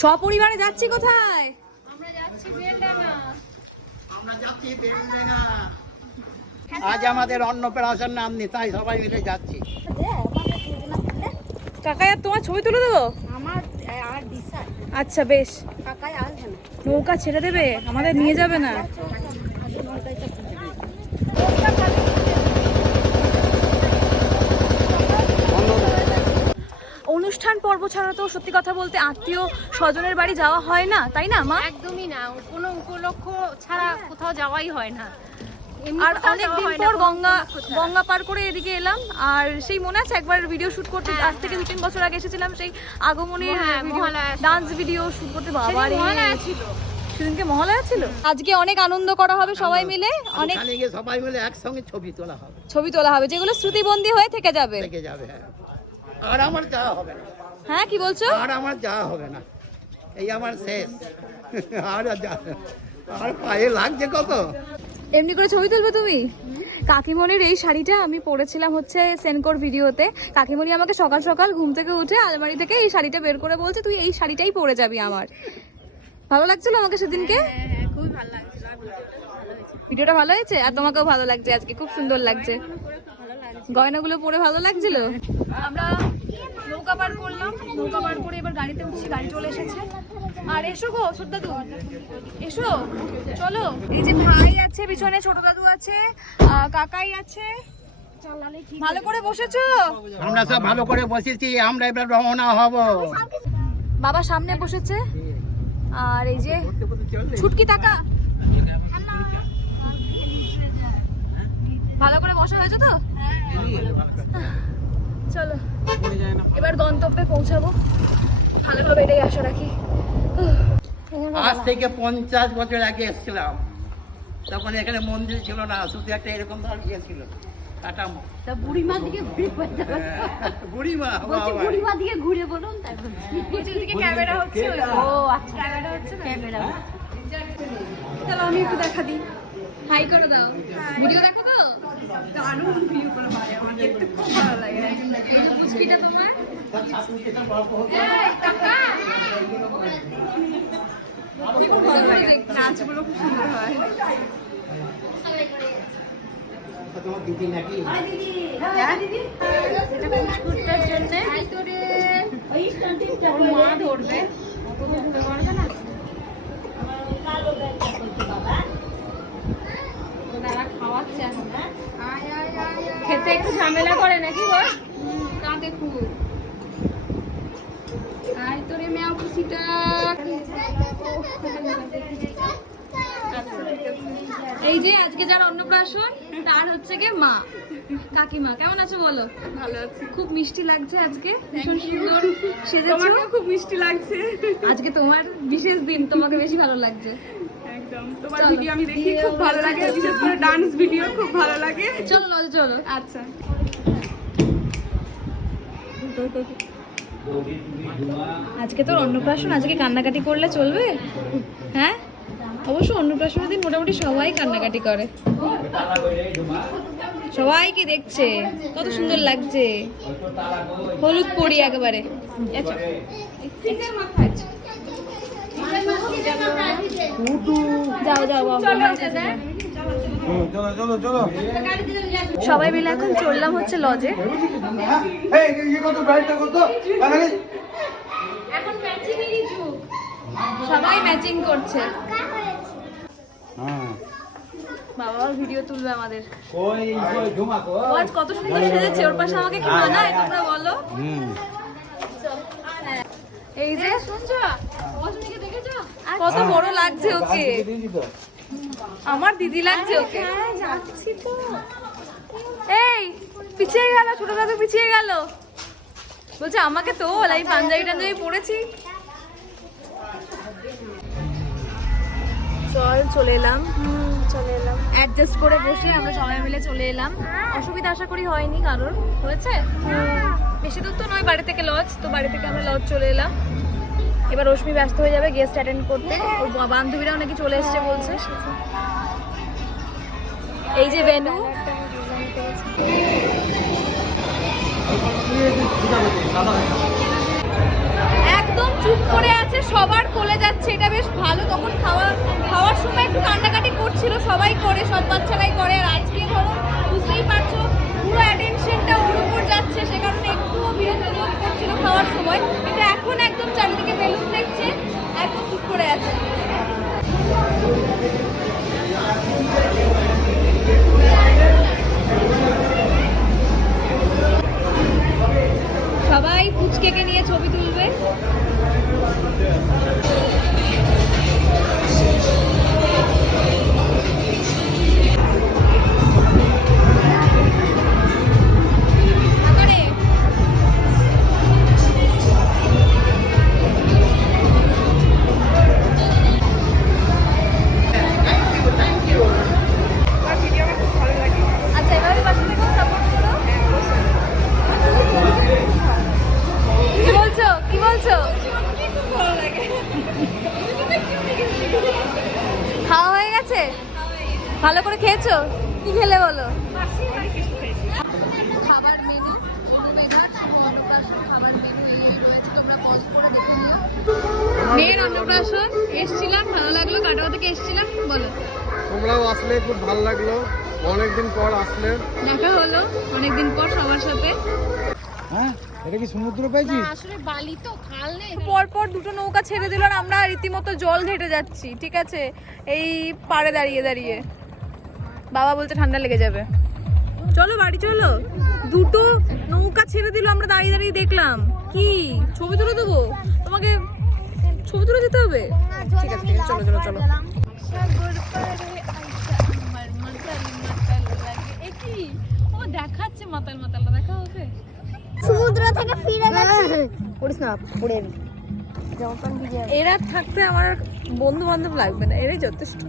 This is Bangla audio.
সপরিবারে যাচ্ছি কোথায়? আমরা যাচ্ছি বেলডাঙা আমরা যাচ্ছি বেলডাঙা আজ আমাদের অন্নপ্রাশন নাম নি তাই সবাই মিলে যাচ্ছি। কাকাই আর তোমার ছবি তুলে দেবো? আমার আর ডিসাইড আচ্ছা বেশ। কাকাই আসবে না নৌকা ছেড়ে দেবে? আমাদের নিয়ে যাবে না? পর্ব ছাড়া তো সত্যি কথা বলতে আত্মীয় স্বজনের বাড়ি যাওয়া হয় না তাই না মা? একদমই না। কোনো উপলক্ষ ছাড়া কোথাও যাওয়াই হয় না। আর কোথাও অনেক যাওয়া দিন হয় না পর গঙ্গা গঙ্গা পার করে এদিকে এলাম। আর সেই মনে আছে একবার ভিডিও শুট করতে হ্যাঁ, আজ থেকে দু তিন বছর আগে এসেছিলাম সেই আগমনের হ্যাঁ। ডান্স ভিডিও শুট করতে। বাবা মহালয়া ছিল। সেদিনকে মহালয়া ছিল? আজকে অনেক আনন্দ করা হবে সবাই মিলে। অনেক সবাই মিলে একসঙ্গে ছবি তোলা হবে। ছবি তোলা হবে যেগুলো স্মৃতিবন্দী হয়ে থেকে যাবে। থেকে যাবে হ্যাঁ। আর আমার যাওয়া হবে না। হ্যাঁ কি বলছো? আর আমার যাওয়া হবে না। এই আমার শেষ। আর যা- আর পায়ে লাগছে কত? এমনি করে ছবি তুলবে তুমি? কাকিমণির এই শাড়িটা আমি পরেছিলাম হচ্ছে সেনকোর ভিডিওতে। কাকিমণি আমাকে সকাল সকাল ঘুম থেকে উঠে আলমারি থেকে এই শাড়িটা বের করে বলছে তুই এই শাড়িটাই পরে যাবি আমার। ভালো লাগছিল আমাকে সেদিনকে? হ্যাঁ হ্যাঁ খুবই ভালো লাগছিল ভিডিওটা ভালো হয়েছে। ভিডিওটা ভালো হয়েছে? আর তোমাকেও ভালো লাগছে আজকে খুব সুন্দর লাগছে। লাগছে। গয়নাগুলো পরে ভালো লাগছিল? আমরা নৌকা পার করলাম নৌকা পার করে এবার গাড়িতে উঠছি গাড়ি চলে এসেছে। আর এসো গো ছোট দাদু। এসো চলো। এই যে ভাই আছে পিছনে ছোট দাদু আছে কাকাই আছে। ভালো করে বসেছো? আমরা সব ভালো করে বসেছি আমরা এবার রওনা হব। বাবা সামনে বসেছে। আর এই যে ছুটকি টাকা ভালো করে বসা হয়েছে তো? চলো। এবার গন্তব্যে পৌঁছাবো। ভালোভাবে এটাই আশা রাখি। আজ থেকে পঞ্চাশ বছর আগে এসেছিলাম। তখন এখানে মন্দির ছিল না শুধু একটা এরকম ধর ইয়ে ছিল কাটামো তা বুড়িমা দিকে বুড়িমা বলছি বাবা। বুড়িমা দিকে ঘুরে বলুন ক্যামেরা হচ্ছে। ও আচ্ছা। ক্যামেরা হচ্ছে ক্যামেরা। চলো আমি একটু দেখা দিই। হাই করে দাও। ভিডিও দেখো তো? দারুণ ভিডিও করে ভাই আমার দেখতে খুব ভালো লাগে। এই যে পুচকিটা তোমার। খুব ভালো লাগে। নাচগুলো খুব সুন্দর হয়। তোমার দিদি নাকি এটা কুচকুটটার জন্য। হাই করে। ওর মা ধরবে। অত তো ধরতে পারবে না তো দাদা খাওয়াচ্ছে এখন খেতে একটু ঝামেলা করে নাকি গো? খুব। আই তোরে ম্যাও খুশিটা। এই যে আজকে যার অন্নপ্রাশন তার হচ্ছে গিয়ে মা। কাকিমা কেমন আছো বলো? ভালো আছি। খুব মিষ্টি লাগছে আজকে ভীষণ সুন্দর সেজেছো। খুব মিষ্টি লাগছে। আজকে তোমার বিশেষ দিন তোমাকে বেশি ভালো লাগছে। একদম। তোমার ভিডিও আমি দেখি খুব ভালো লাগে বিশেষ করে ডান্স ভিডিও খুব ভালো লাগে। চলো চলো। আচ্ছা। আজকে তোর অন্নপ্রাশন আজকে কান্নাকাটি করলে চলবে? হ্যাঁ? অবশ্য অন্নপ্রাশনের দিন মোটামুটি সবাই কান্নাকাটি করে। সবাইকে দেখছে কত সুন্দর লাগছে। হলুদ পরি একেবারে। আচ্ছা। যাও যাও সবাই মিলে এখন চললাম হচ্ছে লজে এখন ম্যাচিংয়েরই যুগ। সবাই ম্যাচিং করছে। বাবা ভিডিও তুলবে আমাদের। আজ কত সুন্দর সেজেছে ওর পাশে আমাকে কি মানায় তোমরা বলো। এই যে শুনছো? কত বড় লাগছে ওকে। আমার দিদি লাগছে ওকে। এই পিছিয়ে গেল ছোট দাদু পিছিয়ে গেল। বলছে আমাকে তো আমি পাঞ্জাবি টাঞ্জাবি পরেছি। চল চলে এলাম। চলে এলাম। অ্যাডজাস্ট করে বসে। আমরা সবাই মিলে চলে এলাম। অসুবিধা আশা করি হয়নি কারোর। হয়েছে? বেশি দূর তো নয় বাড়ি থেকে লজ। তো বাড়ি থেকে আমরা লজ চলে এলাম। এবার রশ্মি ব্যস্ত হয়ে যাবে গেস্ট অ্যাটেন্ড করতে। ওর বান্ধবীরাও নাকি চলে এসছে বলছে। এই যে ভেনু একদম চুপ করে আছে, সবার কোলে যাচ্ছে। এটা বেশ ভালো। তখন খাওয়া খাওয়ার সময় একটু কান্নাকাটি করছিল, সবাই করে, সব বাচ্চারাই ভালো করে খেয়েছো? কি খেলে বলো? খাবার মেনু অন্নপ্রাশন খাবার মেনু এই এই রয়েছে তোমরা পজ করে দেখে নিও। মেয়ের অন্নপ্রাশন এসছিলাম ভালো লাগল কাটোয়া থেকে এসছিলাম বলো। তোমরাও আসলে খুব ভালো লাগল অনেকদিন পর আসলে। দেখা হলো অনেকদিন পর সবার সাথে। হ্যাঁ এটা কি সমুদ্র পেয়েছিস? আসলে বালি তো খাল নেই। পর পর দুটো নৌকা ছেড়ে দিল আর আমরা রীতিমতো জল ঘেটে যাচ্ছি ঠিক আছে? এই পাড়ে দাঁড়িয়ে দাঁড়িয়ে। বাবা বলছে ঠান্ডা লেগে যাবে। চলো বাড়ি চলো। দুটো নৌকা ছেড়ে দিল আমরা দাঁড়িয়ে দাঁড়িয়ে দেখলাম। কি? ছবি তুলে দেবো? তোমাকে ছবি তুলে যেতে হবে? ঠিক আছে ঠিক আছে, চলো চলো চলো। ও দেখাচ্ছে মাতাল মাতাল দেখা হবে সমুদ্র থেকে ফিরে গেছি এরা থাকতে আমার বন্ধু বান্ধব লাগবে না এরাই যথেষ্ট।